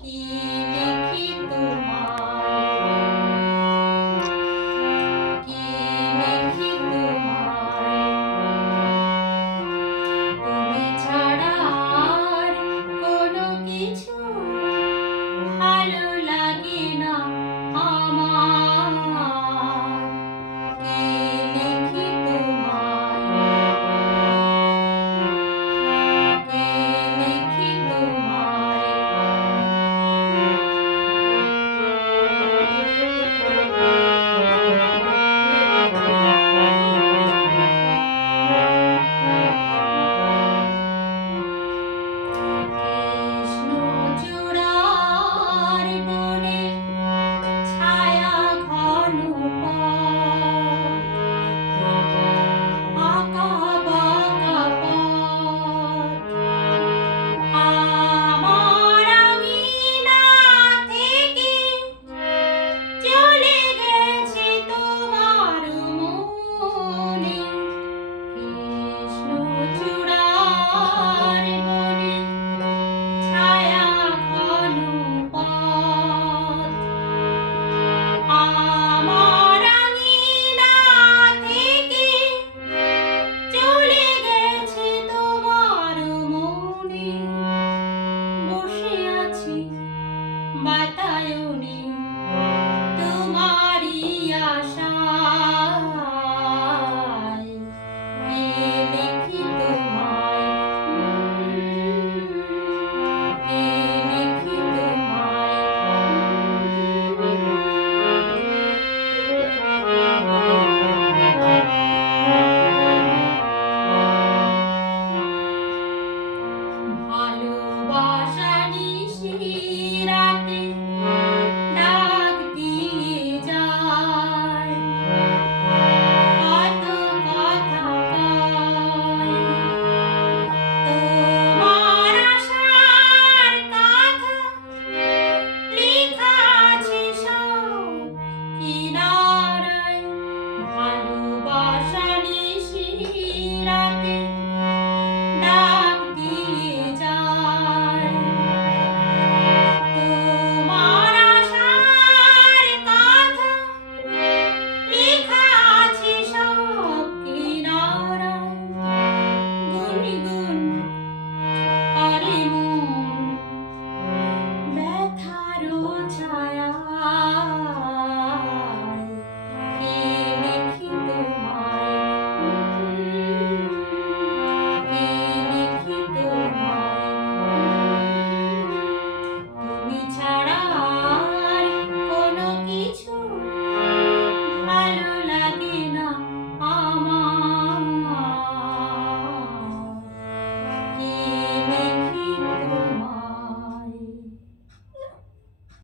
কি লিখি তোমায়, কি লিখি তোমায়, তুমি ছাড়া আর কোনো কিছু ভালো লাগে না আমার। কি লিখি তোমায়, কি লিখি কৃষ্ণচূড়ার বনে ছায়া ঘন পথ, আঁকা বাঁকা পথ, আমার আঙিনা থেকে চলে গেছে তোমার মনে। কৃষ্ণচূড়ার বনে ছায়া ঘন পথ, আমার আঙিনা থেকে চলে গেছে তোমার মনে। বসে আছি বাতায়নে